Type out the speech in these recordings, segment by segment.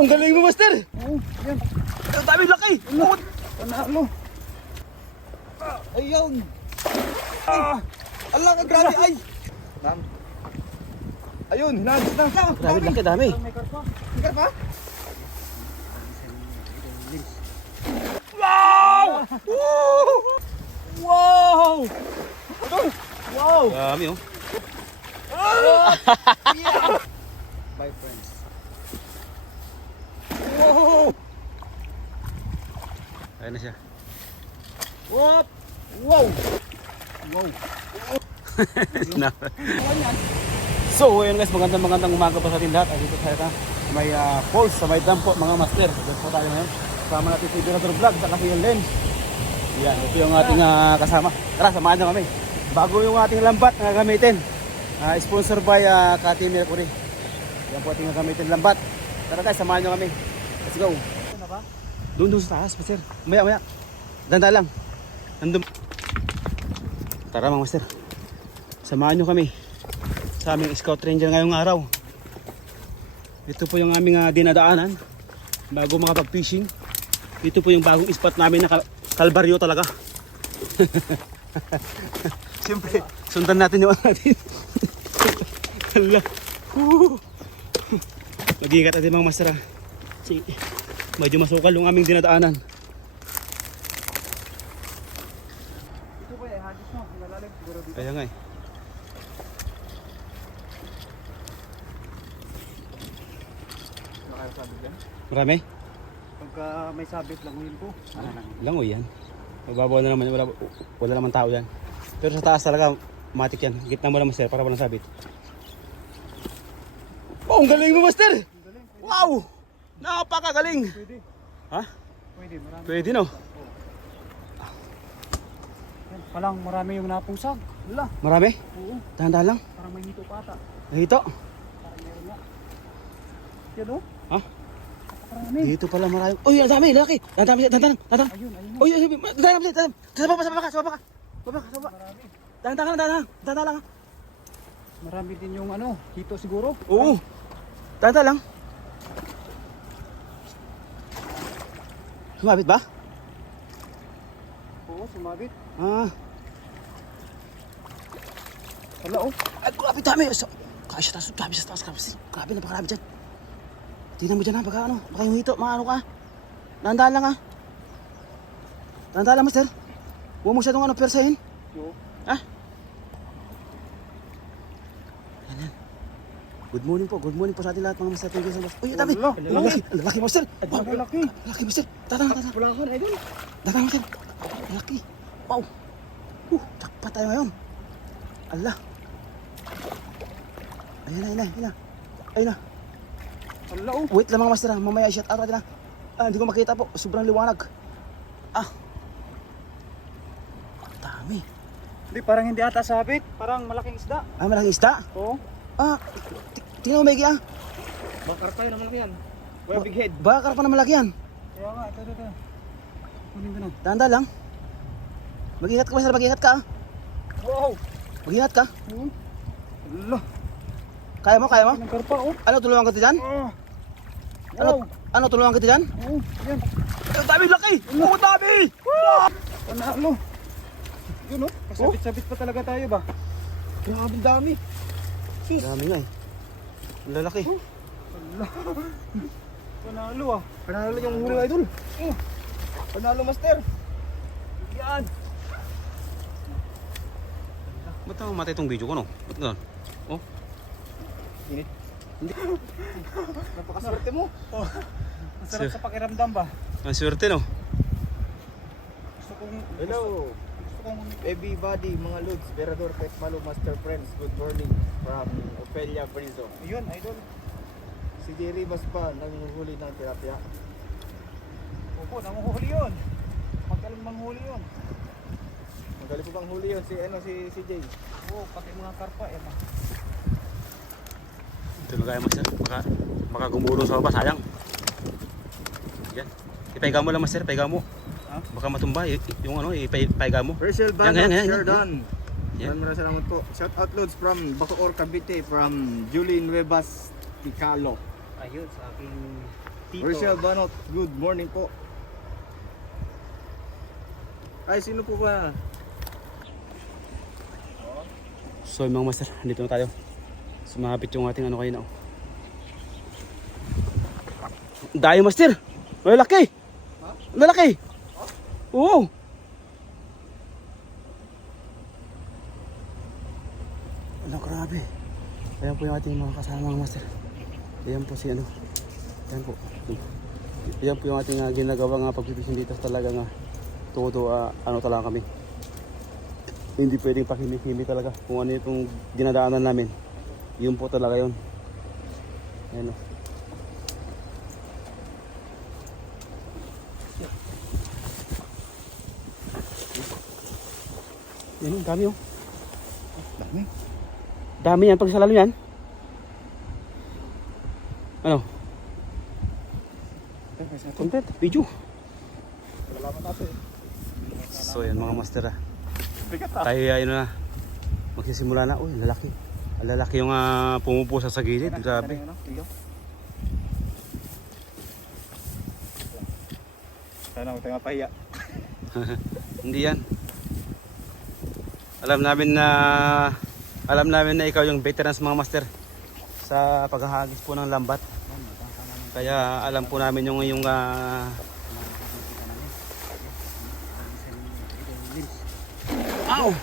Ang galing mo, Master! Oo, yan. Ang dami laki! Oh, Panalo. Ah, Ayun. Ah. Allah ka grabe ay. Lang. Ayun, lands na. Grabe laki, dami. May karpa. May karpa? Wow! Woo! Wow! Wow! Dami, oh. Bye friends. Wow! Ayun na siya. Whoop. Wow. Wow. so, ayun guys, magandang magandang umaga pa sa ating lahat. Ay, dito tayo sa may uh, falls, sa may dam po, mga master. Dito po tayo ngayon. Kasama natin si Director Vlog sa kasi yung lens. Yan, ito yung ating ah, kasama. Tara, samahan nyo kami. Bago yung ating lambat na gamitin. Ah, sponsor by uh, Kati Mercury. Yan po ating gamitin lambat. Tara guys, samahan nyo kami. Let's go. Doon, doon sa taas, master. Maya, maya. Danda lang. Nandun. Tara mga master. Samahan nyo kami sa aming scout ranger ngayong araw. Ito po yung aming ah, dinadaanan bago makapag-fishing. Ito po yung bagong spot namin na kal- kalbaryo talaga. Siyempre, sundan natin yung natin. Hala. Mag-iingat natin mga master. ah. Si, medyo masukal yung aming dinadaanan. Eh. Kaya nga eh. Marami? Pagka may sabit lang yun po. Lang. Langoy yan. Mababaw na naman, wala, wala naman tao yan. Pero sa taas talaga, matik yan. Gitna mo naman sir, para walang sabit. Oh, ang galing mo, Master! Wow! Napakagaling! Pwede. Ha? Pwede. Marami. Pwede no? Yan. Palang marami yung napusag. Wala. Marami? Oo. Dahan-dahan lang. Parang may hito pa ata. Dito. Parang meron nga. Yan o. Ha? Parang Dito pala marami. Uy, ang dami, laki. Dahan-dahan, dahan-dahan, dahan-dahan. Ayun, ayun. Uy, uy, dahan-dahan, dahan-dahan. Sababa ka, sababa ka, sababa ka. Sababa ka, sababa. Marami. Dahan-dahan lang, dahan-dahan. Dahan-dahan lang. Marami din yung ano, hito siguro. Oo. Dahan-dahan lang. Sumabit ba? Oo, sumabit. Ah. Wala oh. Ay, grabe dami. So, kaya siya taas, grabe siya taas, grabe siya. Grabe, napakarami dyan. Tingnan mo dyan ha, baka ano, baka yung hito, maano ka. Dahan-dahan lang ha. Dahan-dahan lang, master. Huwag mo siya ano, persahin. Oo. Ha? Yan, yan. Good morning po, good morning po sa ating lahat mga master. Thank you so much. Uy, ang dami. Ang laki, ang laki, master. Ang laki. ang laki, master. Tatang, tatang. Wala ka na idol. Datang master. Ang laki. Wow. Uh, jackpot tayo ngayon. Allah. Ayan na, ayan na, ayan na. Ayun na. Wala oh. Wait lang mga master. Mamaya i-shut out natin ha. Ah, hindi ko makita po. Sobrang liwanag. Ah. Dami. Hindi, parang hindi ata sabit. Parang malaking isda. Ah, malaking isda. Oo. Ah, tingnan mo Megi ah. Bakar tayo naman lang yan. Kuya big head. Bakar pa na malaki yan. Kaya nga, ito, ito, ito. Kunin ko na. Tanda lang. Mag-ingat ka master, mag-ingat ka ah. Wow. Mag-ingat ka. Oo. Wala. Kaya mo, kaya mo? Ang karpa oh. Ano, tulungan kita dyan? Ah. Ano, Wow. ano, tulungan kita dyan? Oo. Yan. Ang dami laki! Oo, dami! Panalo. Yun oh. Kasabit-sabit pa talaga tayo ba? Grabe dami. Sus. Dami nga eh. Ang lalaki. Wala. Panalo ah. Panalo yung huli idol. Oh. Panalo master. Yan. Ba't naman matay itong video ko no? Ba't ganun? Oh, Init. Hindi. Napakaswerte mo. Oh. Masarap Sir. sa pakiramdam ba? ang swerte no? Gusto kong... Hello, Gusto kong... everybody, mga Lods, Verador, Pet Malo, Master Friends, good morning from Ofelia Brizo. Yun, idol. Si Jerry Bas pa, nanguhuli ng tilapia. Opo, nanguhuli yun. Magaling manghuli yun. Magaling bang huli yun, si, ano, si, si Jay. Oo, pati mga karpa eh. ma. Na kaya master. Baka, baka gumuro sa baba, sayang. Yan. Ipaiga mo lang master, paiga mo. Ha? Baka matumba, yung ano, ipaiga mo. Rachel Yan, Banda, yan, yan, sure yan. done. Yan. Maraming salamat po. Shout out Lods from Bacoor, Cavite, from Julie Nuevas Ticalo. Ayun, sa aking Tito. Rochelle Banot, good morning po. Ay, sino po ba? So yung mga master, dito na tayo. Sumapit yung ating ano kayo na. Dayo master! Malaki! Malaki! Oo! Ano grabe. Ayan po yung ating mga kasama mga master. Ayan po si ano. Ayan po. Ayan po yung ating uh, ginagawa nga pagpipisyon dito. Talaga nga todo ah, ano talaga kami hindi pwedeng pakimik-himik talaga kung ano itong dinadaanan namin yun po talaga yun Ayan o. Yan o, dami o. Dami. Dami yan pag sa lalim yan. 100 video. So yan mga master ah. ha ah. tayo ay na ah. magsisimula na. Uy lalaki. Lalaki yung uh, pumupusa sa gilid. Grabe. sana huwag tayong mapahiya. Hindi yan. Alam namin na alam namin na ikaw yung veterans mga master sa paghahagis po ng lambat. Kaya alam po namin yung yung ah, Aw!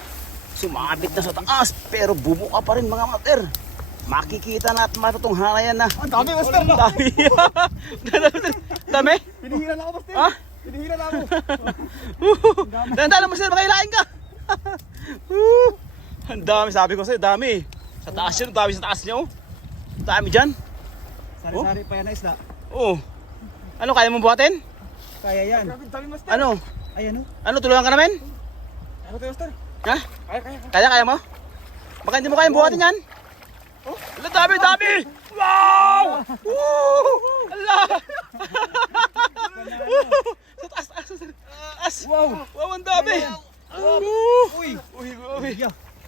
Sumabit na sa taas pero bumuka pa rin mga master. Makikita na at matutunghayan na. Ang dami, Master! Dami. Dami? Pinihira na ako, Master! Ha? Pinihira na ako! Tanda lang master, makailain ka. Ang dami, sabi ko sa'yo, dami. Sa taas yun, dami sa taas niya, oh. Dami dyan. Sari-sari pa yan na isda. Oo. Ano, kaya mong buhatin? Kaya yan. Ano? Ayan o. Ano, tulungan ka namin? Ano tayo, Master? Ha? Kaya, kaya, kaya. Kaya, kaya mo? Baka hindi mo kayang buhatin yan? Oh, ala, dami, dami! Wow! Woo! Ala! sa taas, taas, taas. Wow! Wow, ang dami! Uy! Uy, grabe.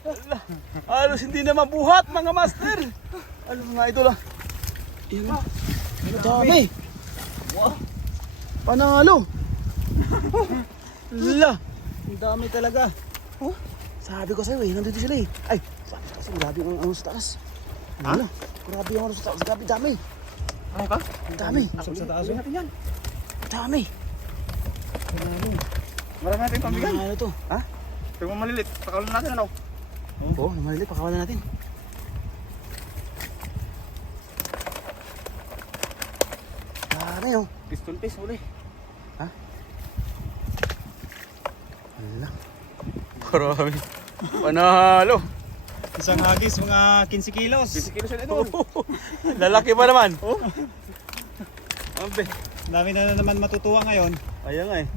Ala, halos hindi na mabuhat mga master. Ano mga idol ah. Yan ah. Ang dami. Panalo. La. Ang dami talaga. Oh, sabi ko sa'yo eh, nandito sila eh. Ay, sabi ko sa'yo, grabe yung ano sa taas. Ha? Ano? Grabe yung ano sa taas. Grabe, dami. Ano ka? Ang dami. Sa sa taas yan. Ang dami. Marami natin pambigan. Ano to? Ha? Pero kung malilit, pakawalan natin ano? Oo, oh, malili. Pakawalan natin. Dami oh. Piston piece, uli. Ala. Marami. Panalo. Isang hagis, mga 15 kilos. 50 kilos yun, idol. Lalaki pa naman. Oh. Ambe. Dami na naman matutuwa ngayon. Ayan nga eh.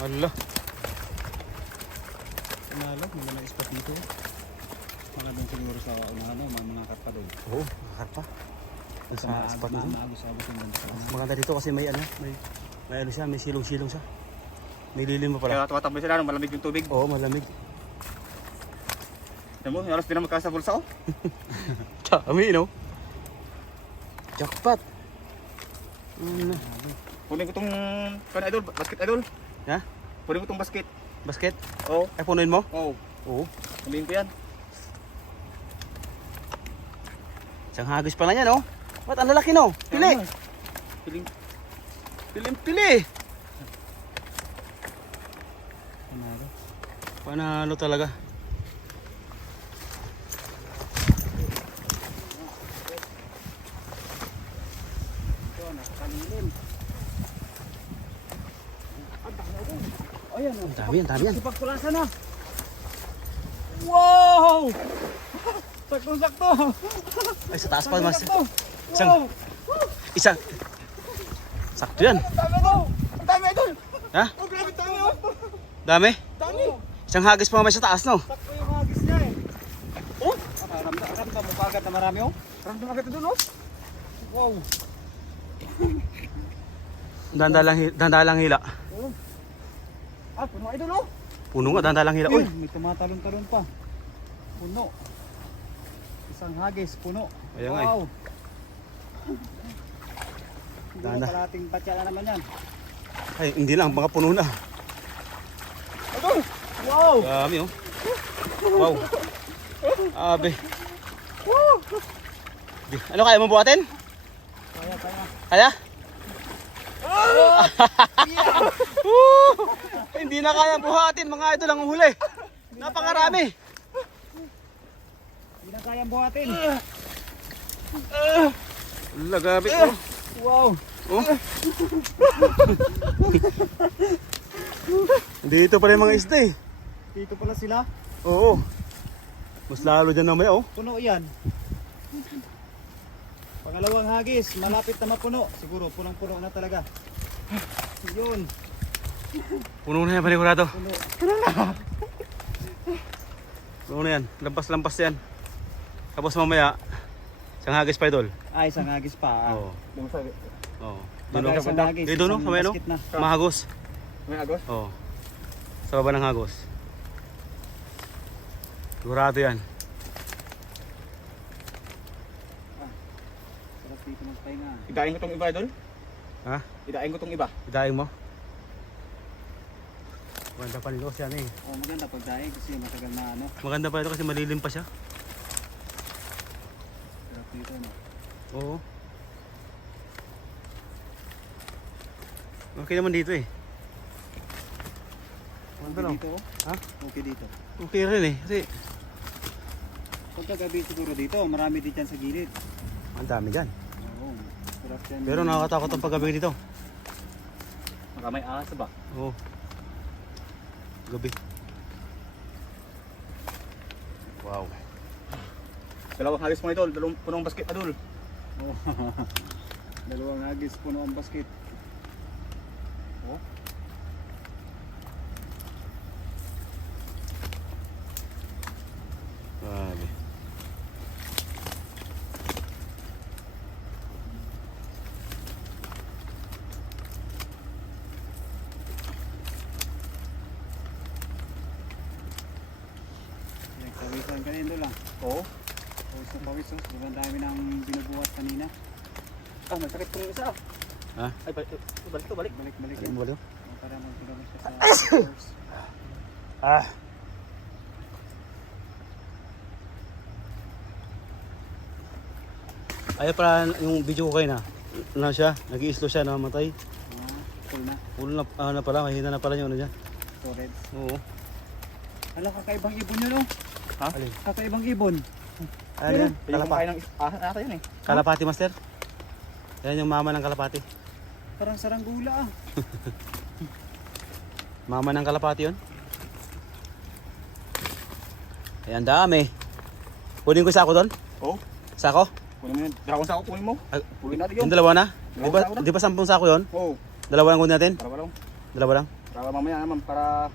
Ala. Panalo, magandang spot dito. Mga doon siguro sa unahan mo, mga mga karpa doon. Oo, oh, karpa. Sa sa spot na maagos-agos yung ganda. Maganda dito kasi may ano, may may ano siya, may silong-silong siya. May lilim pa pala. Kaya tumatakbo sila, no? malamig yung tubig. Oo, malamig. Alam mo, halos din na magkasa bulsa, oh. Dami, no? Jackpot. Ano? Kunin ko tong, kan idol, basket idol. Ha? Kunin ko tong basket. Basket? Oo. Ay, punuin mo? Oo. Oo. Kunin ko yan. Isang hagis pa na yan, oh. Ba't ang lalaki, no? Pili! Piling. Piling pili! Panalo. Panalo talaga. Ayan. Ang dami yan, dami yan. Ipagpulasan na. Wow! Saktong-sakto. Ay, sa taas pa, mas. Saktong-sakto. Isang- Wow! Isang. Sakto yan. Ang dami idol! Ang! Ha? Oh, grabe, dami oh! Dami. Dami! Isang hagis pa may sa taas, no? Sakto yung hagis niya eh. Oh! Ramdam, ramdam mo kagad na marami oh. Ramdam agad idol, oh! Wow! Dandalang, hi- dandalang hila. Ah, puno idol, oh! Puno nga, dandalang hila. Uy! May tumatalon-talon pa. Puno. Isang hagis, puno. Ayan nga eh. Wow. Dahan na. Kalating batya na naman yan. Ay, hindi lang, mga puno na. Wow! Dami oh. Wow. Abe. Ano kaya mo buhatin? Kaya, kaya. Kaya? Woo! Hindi na kaya buhatin, mga ito lang ang huli. Napakarami. Hindi na kayang buhatin. Wala, grabe oh. Wow! Oh. Dito pa rin mga isda eh. Dito pala sila. Oo. Mas lalo dyan namaya oh. Puno yan. Pangalawang hagis, malapit na mapuno. Siguro, punong-puno na talaga. Yun, Puno na yan, panigurado. puno. Puno na yan. Lampas-lampas yan. Tapos mamaya, isang hagis pa idol. Ay, isang hagis pa. ah. Oo. Yung sa Oo. Doon no? hagis, Dito no? isang Kamay no? Mahagos. may agos? Oo. Sa baba ng hagos. Sigurado yan. Magpahinga. Idaing ko tong iba, idol. Ha? Idaing ko tong iba. Idaing mo. Maganda pa nito kasi ano eh. Oh, maganda pagdaing kasi matagal na ano. Maganda pa ito kasi malilim pa siya. Sarap dito no. Oo. Okay naman dito eh. Maganda Okay dito. Ha? Okay dito. Okay rin eh. Kasi Pagkagabi siguro dito, marami din dyan sa gilid. ang dami dyan. Oo. Sarap yan. Pero nakakatakot ang paggabi dito. Baka may ahas ba? Oo. Gabi. Wow. Dalawang hagis mga idol, dalawang punong basket idol. Oo. Dalawang hagis puno ang basket. Oh. Grabe. Lang. Oo. Pawis na pawis oh. Sobrang dami nang binubuhat kanina. Ah, may sakit po yung isa. Ha? Ay, balik, balik to, balik. Balik balik Ano yan. mo ba ito? Para magpilawin siya sa. Ah. Ay pala yung video ko kayo na. Na siya, nag-i-slow siya, namatay. Ah, full na. Ulo na, ah, na pala, mahina na pala yung ano niya. Storage. Oo. Ala, kakaibang ibon yun oh. Ha? Alin? Kakaibang ibon. Ano yan? Yung Kalapa. kumakain ng ahas ata yun eh. Kalapati, master. Yan yung mama ng kalapati. Parang saranggula ah. Mama ng kalapati yun. Ay, ang dami. Kunin ko sa ako doon? Oo. Sako? Kunin mo yun. Dalawang sako kunin mo. Kunin natin yun. Yung dalawa na? Di ba, di ba sampung sako yun? Oo. Dalawa lang kunin natin? Para lang. Dalawa lang? Para mamaya naman, para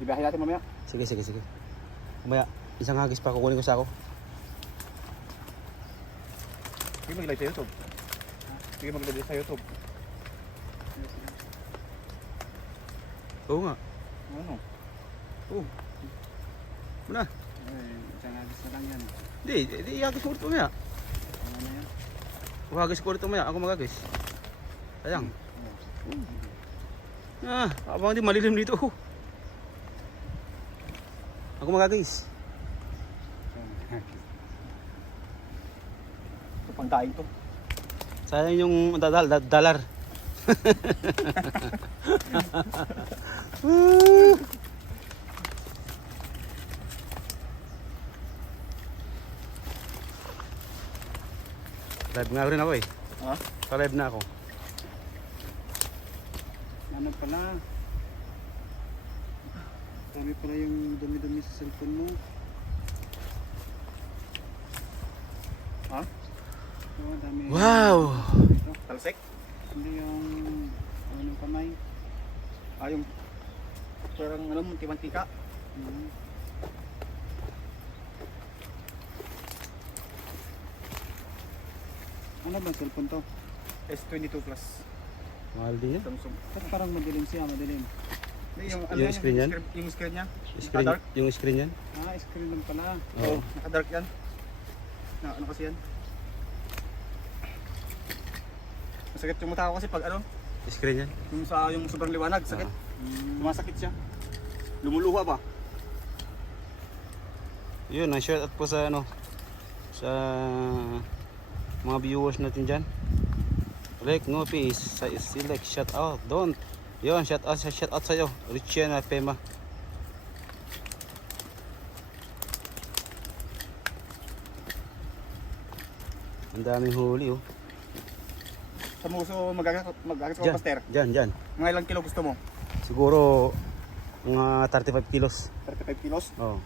ibiyahe natin mamaya. Sige, sige, sige. Umaya, isang hagis pa kukunin ko sa ako. Sige mag-live sa YouTube. Sige mag-live sa YouTube. Oo nga. Ano? Oo. Muna. Ay, isang hagis na lang yan. Hindi, di hagis ko ulit umaya. Ano na yan? Ko ulit umaya. Ako magagis. Sayang. Ah, abang di malilim dito. Ako magagis. Isang hagis. Ito pang daing to. Sayang yung dadal, da- dalar. Live nga rin ako eh. Ha? Pa-live na ako. Ano pala? Dami pala yung dumi-dumi sa cellphone mo. Ha? Wow! Ito. Talsik? Hindi yung ano ng kamay. Ah, yung parang ano, munti-mantika. Mhm. Ano ba cellphone to? S22 Plus. Mahal din yan. Samsung. Ba't parang madilim siya, madilim. Hindi, Yung, Yung yan, screen yan? Yung screen niya. Screen, Naka-dark? yung screen yan? Ah, screen lang pala. Oo. Naka-dark yan. Na, ano kasi yan? Sakit yung mata ko kasi pag ano, Screen yan. yung sa yung sobrang liwanag, sakit. Sumasakit siya. Lumuluha ba? Yun, ang shout out po sa ano sa mga viewers natin dyan. Like, no peace, sa select, shout out, don't. Yun, shout out, shout out sa'yo. Richiana Pema. Ang daming huli oh. Sa muso magagat magagat ko paster. dyan, dyan. Mga ilang kilo gusto mo? Siguro mga 35 kilos. 35 kilos. Oh,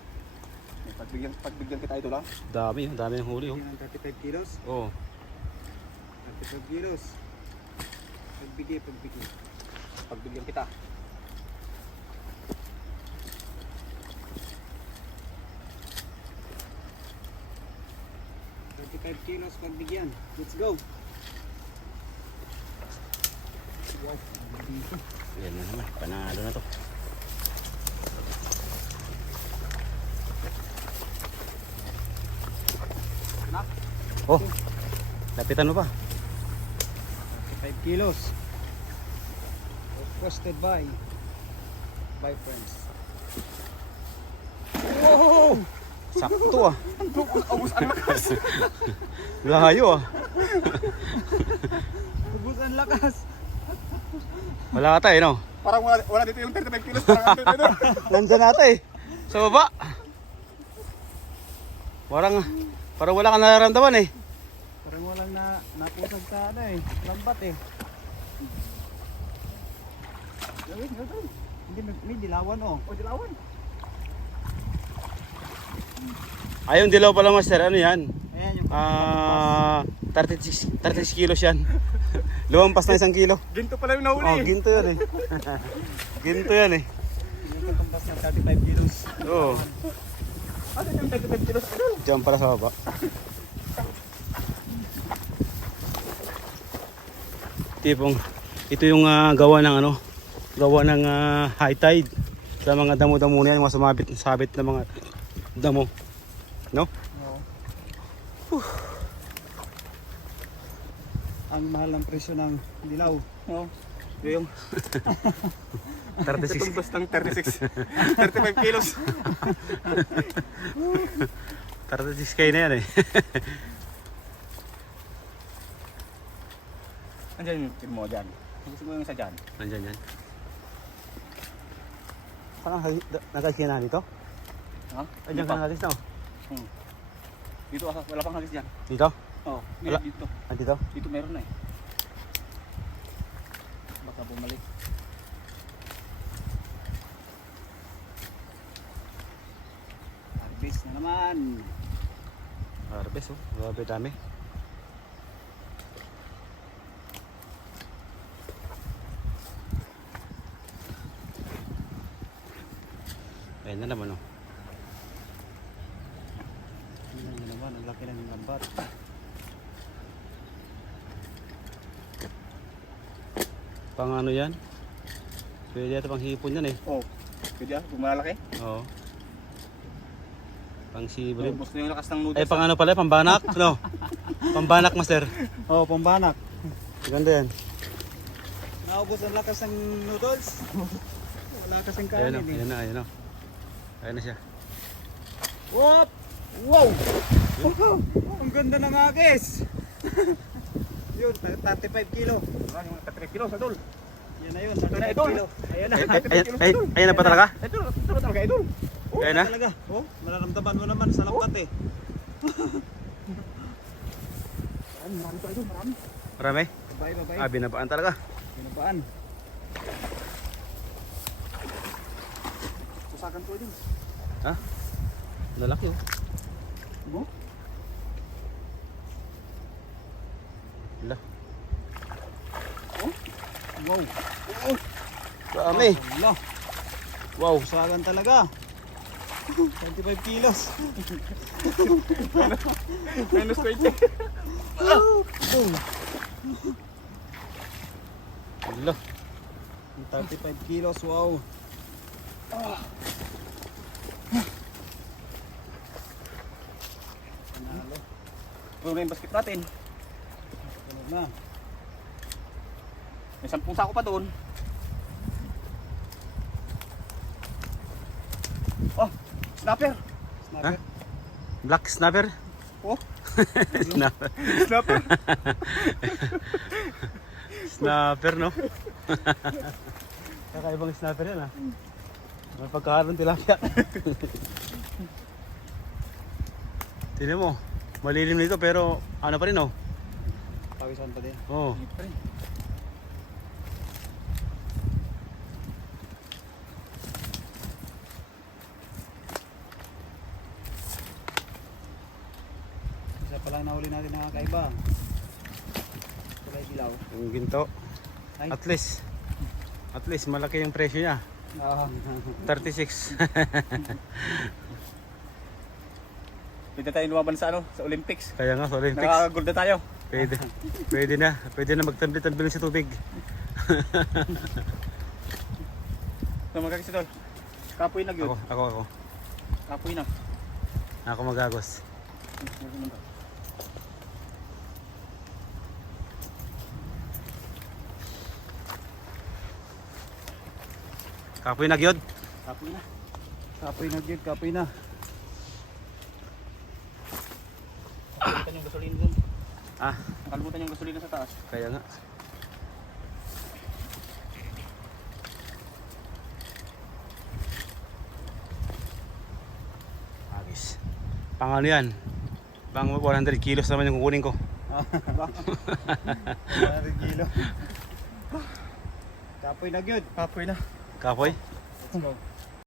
Pagbigyan pagbigyan kita ito lang. dami, dami ng huli oh. Yan ang 35 kilos. Oh, 35 kilos. Pagbigay, pagbigay. Pagbigyan kita. Thirty-five kilos pagbigyan. Let's go. Yan na naman. Panalo na to. Oh, lapitan mo pa. 35 kilos. Requested by by friends. Sakto ah. Layo ah. Ubus ang lakas. Wala ka tayo, no? Parang wala, wala dito yung 35 kilos. Parang andun dito. Nandyan ata eh. Sa baba. Parang, parang wala ka nararamdaman eh. Parang walang na napusag sa ano eh. Lambat eh. Gawin, gawin. Hindi, may, may dilawan oh. O, dilawan. Ayun, dilaw pala master. Ano yan? Ayan yung Ah, 36, 36 kilos yan. Lumampas na isang kilo. Ginto pala yung nahuli. Oh, ginto yan eh. ginto yan eh. Katumbas ng 35 kilos. Oo. Ano yung 35 kilos? Diyan para sa baba. Tipong, ito yung ah, gawa ng ano, gawa ng ah, high tide sa mga damo-damo na yan, mga sumabit, sabit na mga damo. No? Oo. Ang mahal ng presyo ng dilaw. Oo. Yung 36. katumbas ng 36. 35 kilos. 36k na yan eh. Andiyan yung mo dyan. Gusto mo yung isa dyan. Nandyan yan. Ka nagkasya na dito? Ha? Andiyan ka nagkasya no? Dito asa, wala pang halis dyan. Dito? Oo, Wala. meron dito. Ah, dito? Dito meron na eh. Baka bumalik. Harvest na naman. Harvest oh. Grabe dami. Ayun na naman oh. Tingnan nyo naman, ang laki ng lambat. Pang ano yan? Pwede yata pang hipon yan eh. Oh, pwede ah, kung malalaki. Oo. Pang sibrim. Ubus na yung lakas ng noodles. Ay pang ano pala, pambanak? No? Pambanak master. Oh, pambanak. Ganda yan. Naubos ang lakas ng noodles. Wala kasing Ayan kanin o, eh. ayan na, ayan na. Ayan na siya. Whoop! Wow! ang ganda ng agis! yun, 35 kilo. Ah, yung 35 kilo sa dul. Yan na yun, 35 na, idol. kilo. Ayan na, Ay, 35 ay, ay, kilo ay, sa dul. ayan na ba talaga? Ito, ito na talaga idol. Oh, Ayan na? Talaga. Oh, mararamdaman mo naman sa lambat eh. Marami, marami to idol, marami. Marami? Babae, babae. Ah, binabaan talaga. Binabaan. Susakan ko din. Ha? Lalaki oh. Mo? Wala. Wow. Dami. Wala. Wow. Susakan talaga. 25 kilos. Minus 20. Boom. Wala. 35 kilos, wow. Panalo. Ano yung basket natin? Na. May sampung sako pa doon. Oh, snapper. Ha? Black snapper? Oh, snapper. snapper. Snapper, no? Kakaibang snapper yan, ha? May pagkaharang tilapia. Tignan mo, malilim nito pero ano pa rin, oh. Din. Oo. Isa pa lang nahuli natin mga kaiba. Kulay dilaw. Yung ginto. Ay. At least, at least malaki yung presyo niya. Ah. 36. Pwede tayo lumaban sa ano, sa Olympics. Kaya nga sa Olympics, Nakakagold na tayo. Pwede, pwede na. Pwede na magtambi-tambi sa tubig. So magkakis ito. Kapoy na Ako, gyud. ako, ako. Kapoy na. Ako magagos. Kapoy na gyud. Kapoy na. Kapoy na gyud, kapoy na. Nakalimutan yung gasolina dun. Ah, Nakalimutan yung gasolina sa taas. kaya nga. Agis. Pang ano yan? Pang 100 kilos naman yung kukunin ko. Ah, kilo. Kapoy na gyud. Kapoy na. Kapoy? Let's go.